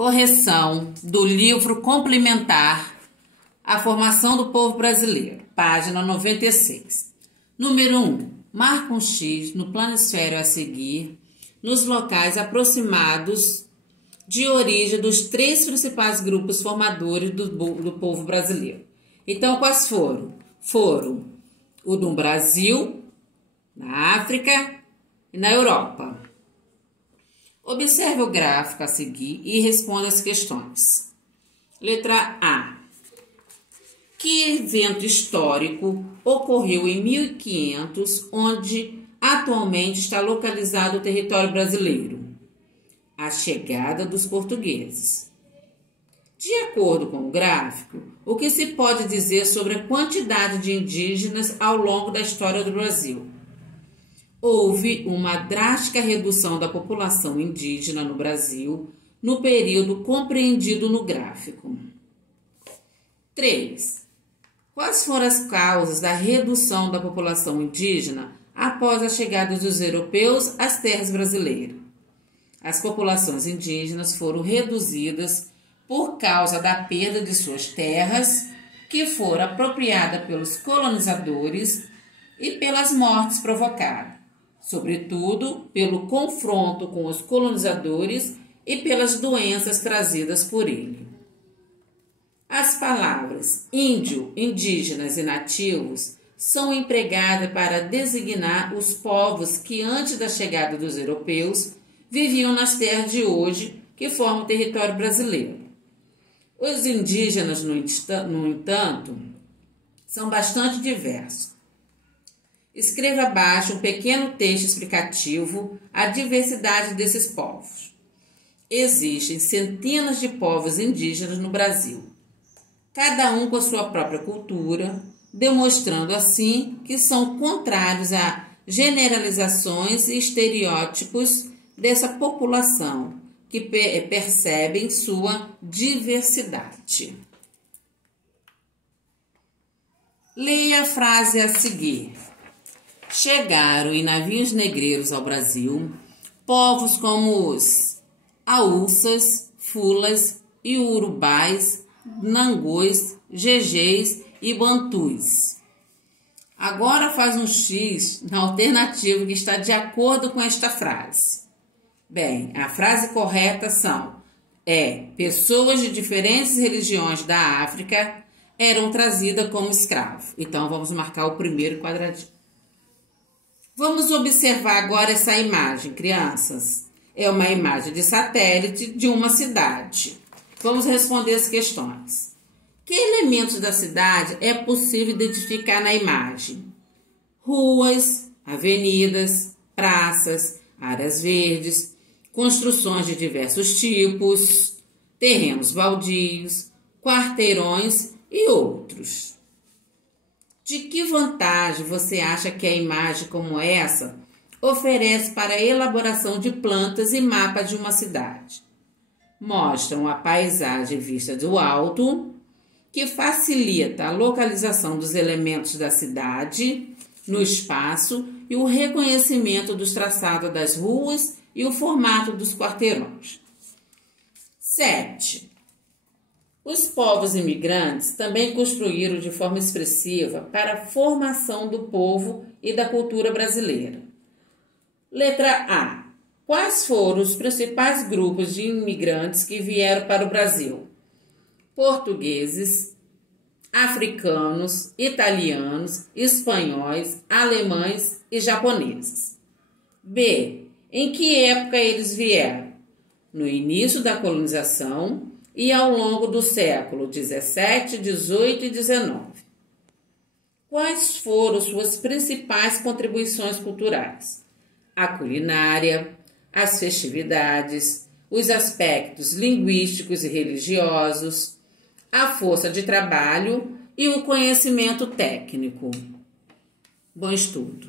Correção do livro complementar A Formação do Povo Brasileiro, página 96. Número 1. Marca um X no planisfério a seguir, nos locais aproximados de origem dos três principais grupos formadores do povo brasileiro. Então, quais foram? Foram o do Brasil, na África e na Europa. Observe o gráfico a seguir e responda as questões. Letra A. Que evento histórico ocorreu em 1500, onde atualmente está localizado o território brasileiro? A chegada dos portugueses. De acordo com o gráfico, o que se pode dizer sobre a quantidade de indígenas ao longo da história do Brasil? Houve uma drástica redução da população indígena no Brasil no período compreendido no gráfico. 3. Quais foram as causas da redução da população indígena após a chegada dos europeus às terras brasileiras? As populações indígenas foram reduzidas por causa da perda de suas terras, que foram apropriadas pelos colonizadores, e pelas mortes provocadas, sobretudo pelo confronto com os colonizadores e pelas doenças trazidas por ele. As palavras índio, indígenas e nativos são empregadas para designar os povos que antes da chegada dos europeus viviam nas terras de hoje, que formam o território brasileiro. Os indígenas, no entanto, são bastante diversos. Escreva abaixo um pequeno texto explicativo à diversidade desses povos. Existem centenas de povos indígenas no Brasil, cada um com a sua própria cultura, demonstrando assim que são contrários a generalizações e estereótipos dessa população, que percebem sua diversidade. Leia a frase a seguir. Chegaram em navios negreiros ao Brasil povos como os Aúças, Fulas, Iorubais, Nangôs, Gegês e Bantus. Agora faz um X na alternativa que está de acordo com esta frase. Bem, a frase correta pessoas de diferentes religiões da África eram trazidas como escravos. Então, vamos marcar o primeiro quadradinho. Vamos observar agora essa imagem, crianças. É uma imagem de satélite de uma cidade. Vamos responder as questões. Que elementos da cidade é possível identificar na imagem? Ruas, avenidas, praças, áreas verdes, construções de diversos tipos, terrenos baldios, quarteirões e outros. De que vantagem você acha que a imagem como essa oferece para a elaboração de plantas e mapas de uma cidade? Mostram a paisagem vista do alto, que facilita a localização dos elementos da cidade no espaço e o reconhecimento dos traçados das ruas e o formato dos quarteirões. 7. Os povos imigrantes também construíram de forma expressiva para a formação do povo e da cultura brasileira. Letra A. Quais foram os principais grupos de imigrantes que vieram para o Brasil? Portugueses, africanos, italianos, espanhóis, alemães e japoneses. B. Em que época eles vieram? No início da colonização e ao longo do século 17, 18 e 19. Quais foram suas principais contribuições culturais? A culinária, as festividades, os aspectos linguísticos e religiosos, a força de trabalho e o conhecimento técnico. Bom estudo!